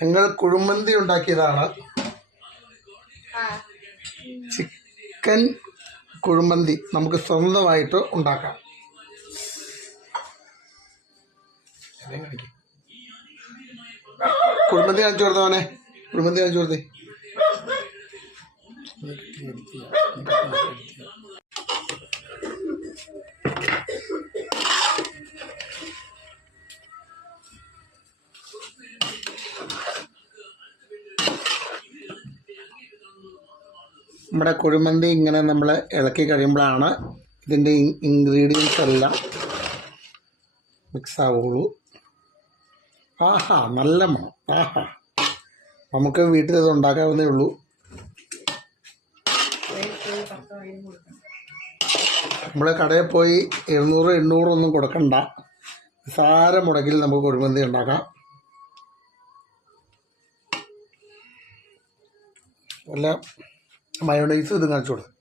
ഞങ്ങൾ കുഴിമന്തി ഉണ്ടാക്കിയതാണ്. ചിക്കൻ കുഴിമന്തി നമുക്ക് സ്വന്തമായിട്ട് ഉണ്ടാക്കാം. കുഴിമന്തി കാണിച്ചു കൊടുത്തവനെ, കുഴിമന്തി കാണിച്ചു കൊടുത്തേ. നമ്മുടെ കുഴിമന്തി ഇങ്ങനെ നമ്മൾ ഇളക്കി കഴിയുമ്പോഴാണ് ഇതിൻ്റെ ഇൻഗ്രീഡിയൻസ് എല്ലാം മിക്സ് ആവുള്ളൂ. ആഹാ, നല്ല മണം. ആഹാ, നമുക്ക് വീട്ടിൽ ഇത് ഉണ്ടാക്കാവുന്നേ ഉള്ളൂ. നമ്മൾ കടയിൽ പോയി 200-800 ഒന്നും കൊടുക്കണ്ട. നിസ്സാര മുടക്കിൽ നമുക്ക് കുഴിമന്തി ഉണ്ടാക്കാം. വല്ല മയോണൈസ് ഇത് കാണിച്ചു കൊടുക്കും.